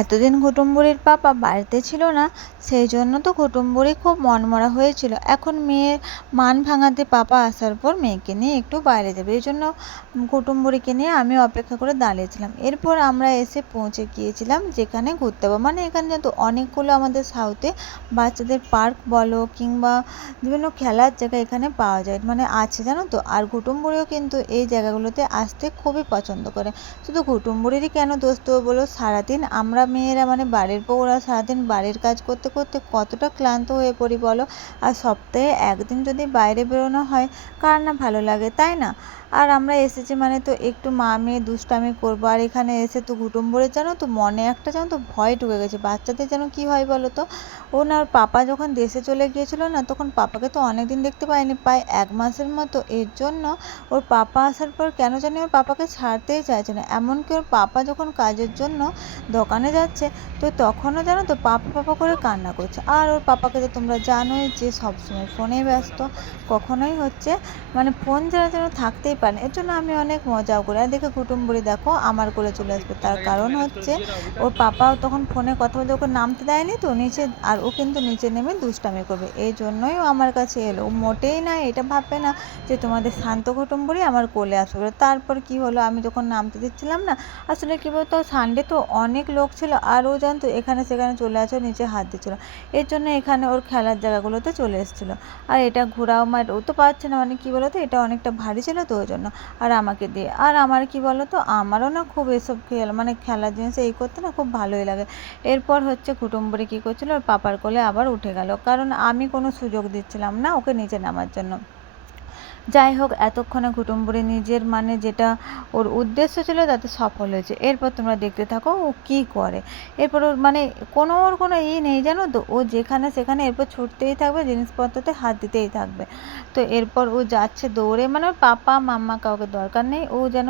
এতদিন ঘুটুমবুড়ির পাপা বাড়িতে ছিল না, সেই জন্য তো ঘুটুমবুড়ি খুব মনমরা হয়েছিল। এখন মেয়ের মান ভাঙাতে পাপা আসার পর মেয়েকে নিয়ে একটু বাইরে যাবে, এই জন্য ঘুটুমবুড়িকে নিয়ে আমি অপেক্ষা করে দাঁড়িয়েছিলাম। এরপর আমরা এসে পৌঁছে গিয়েছিলাম যেখানে ঘুরতে হবে, মানে এখানে যেহেতু অনেকগুলো আমাদের সাউথে বাচ্চাদের পার্ক বলো কিংবা বিভিন্ন খেলার জায়গা এখানে পাওয়া যায়, মানে আছে জানো তো। আর ঘুটুমবুড়িও কিন্তু এই জায়গাগুলোতে আসতে খুবই পছন্দ করে। শুধু ঘুটুমবুড়িরই কেন দোষ দেবো বলো, সারাদিন আমরা মেয়েরা মানে বাড়ির বউরা সারাদিন বাড়ির কাজ করতে করতে কতটা ক্লান্ত হয়ে পড়ি বলো। আর সপ্তাহে একদিন যদি বাইরে বেরোনো হয়, কার না ভালো লাগে, তাই না? আর আমরা এসেছি মানে তো একটু মা মেয়ে দুষ্টামি করবো। আর এখানে এসে তো ঘুটুমবুড়ির জানো তো মনে একটা জানো তো ভয় ঢুকে গেছে। বাচ্চাদের যেন কি হয় বলো তো, ও না ওর পাপা যখন দেশে চলে গিয়েছিল না, তখন পাপাকে তো অনেকদিন দেখতে পাইনি, প্রায় 1 মাসের মতো। এর জন্য ওর পাপা আসার পর কেন জানি ওর পাপাকে ছাড়তেই চাইছে না। এমনকি ওর পাপা যখন কাজের জন্য দোকানে যাচ্ছে, তো তখনও জানো তো পাপা পাপা করে কান্না করছে। আর ওর পাপাকে তো তোমরা জানোই যে সবসময় ফোনেই ব্যস্ত, কখনোই হচ্ছে মানে ফোন ছাড়া যেন থাকতেই পারে না। এর জন্য আমি অনেক মজাও করি। আর দেখে কুটুমবুড়ি দেখো আমার কোলে চলে আসবে, তার কারণ হচ্ছে ওর পাপাও তখন ফোনে কথা বলতে ওকে নামতে দেয়নি তো নিচে, আর ও কিন্তু নিচে নেমে দুষ্টামি করবে, এই জন্যই ও আমার কাছে এলো। ও মোটেই না এটা ভাববে না যে তোমাদের শান্ত কুটুমবুড়ি আমার কোলে আসবে। তারপর কি হলো, আমি যখন নামতে দিচ্ছিলাম না, আসলে কী বলতো সানডে তো অনেক লোক ছিল, আর ও জানতো এখানে সেখানে চলে আসো, নিচে হাত দিচ্ছিলো। এর জন্য এখানে ওর খেলার জায়গাগুলোতে চলে এসেছিলো। আর এটা ঘোরাও মার ও তো পারছে না, মানে কী বলো তো এটা অনেকটা ভারী ছিল তো ওই জন্য। আর আমাকে দিয়ে, আর আমার কি বলো তো আমারও না খুব এসব মানে খেলার জিনিস এই করতে না খুব ভালোই লাগে। এরপর হচ্ছে কুটুমবুড়ি কী করছিলো, ওর পাপার কোলে আবার উঠে গেল, কারণ আমি কোনো সুযোগ দিচ্ছিলাম না ওকে নিচে নামার জন্য। যাই হোক, এতক্ষণে কুটুমবুড়ি নিজের মানে যেটা ওর উদ্দেশ্য ছিল তাতে সফল হয়েছে। এরপর তোমরা দেখতে থাকো ও কী করে। এরপর ওর মানে ওর কোনো নেই জানো তো, ও যেখানে সেখানে এরপর ছুটতেই থাকবে, জিনিসপত্রতে হাত দিতেই থাকবে। তো এরপর ও যাচ্ছে দৌড়ে, মানে ওর পাপা মাম্মা কাউকে দরকার নেই, ও যেন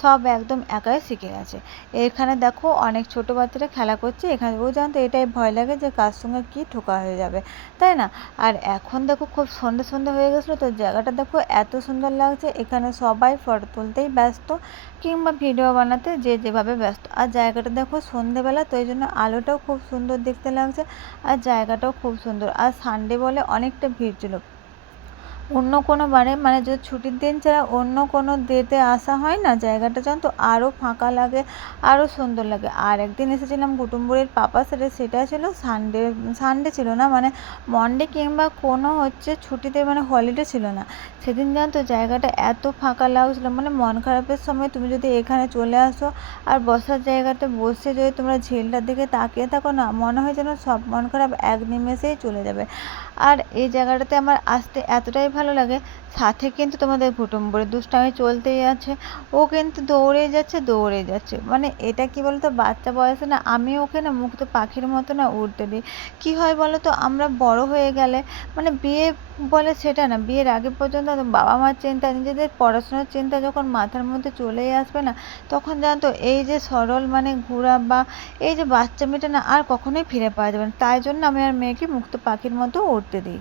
সব একদম একাই শিখে গেছে। এখানে দেখো অনেক ছোট বাচ্চারা খেলা করছে, এখানে ও জানতো এটাই ভয় লাগে যে কার সঙ্গে কী ঠোকা হয়ে যাবে, তাই না? আর এখন দেখো খুব সন্ধে সন্ধে হয়ে গেছিলো, তো জায়গাটা দেখো এত সুন্দর লাগছে। এখানে সবাই ফটো তুলতেই ব্যস্ত কিংবা ভিডিও বানাতে যে যেভাবে ব্যস্ত। আর জায়গাটা দেখো সন্ধেবেলা, তো এই জন্য আলোটাও খুব সুন্দর দেখতে লাগছে, আর জায়গাটাও খুব সুন্দর। আর সানডে বলে অনেকটা ভিড় ছিল। অন্য কোনো বারে মানে যদি ছুটির দিন ছাড়া অন্য কোনো ডেতে আসা হয় না, জায়গাটা জানো তো আরও ফাঁকা লাগে, আরও সুন্দর লাগে। আর একদিন এসেছিলাম কুটুমবুড়ির পাপার সাথে, সেটা ছিল সানডে। সানডে ছিল না, মানে মনডে কিংবা কোনো হচ্ছে ছুটিতে মানে হলিডে ছিল না। সেদিন জানো তো জায়গাটা এত ফাঁকা লাগছিলো, মানে মন খারাপের সময় তুমি যদি এখানে চলে আসো আর বসার জায়গাতে বসে যদি তোমরা ঝিলটার দিকে তাকিয়ে থাকো না, মনে হয় যেন সব মন খারাপ এক নিমেষেই চলে যাবে। আর এই জায়গাটাতে আমার আসতে এতটাই ভালো লাগে। সাথে কিন্তু তোমাদের কুটুমবুড়ি দুষ্টামি চলতেই আছে, ও কিন্তু দৌড়েই যাচ্ছে দৌড়েই যাচ্ছে। মানে এটা কি বলতো বাচ্চা বয়সে না আমি ওকে না মুক্ত পাখির মতো না উড়তে দিই। কী হয় বলো তো, আমরা বড় হয়ে গেলে মানে বিয়ে বলে সেটা না, বিয়ের আগে পর্যন্ত বাবা মার চিন্তা, নিজেদের পড়াশোনার চিন্তা যখন মাথার মধ্যে চলেই আসবে না, তখন জানতো এই যে সরল মানে ঘোরা বা এই যে বাচ্চামিটা না আর কখনোই ফিরে পাওয়া যাবে না। তাই জন্য আমি আর মেয়েকে মুক্ত পাখির মতো উড়তে দিই।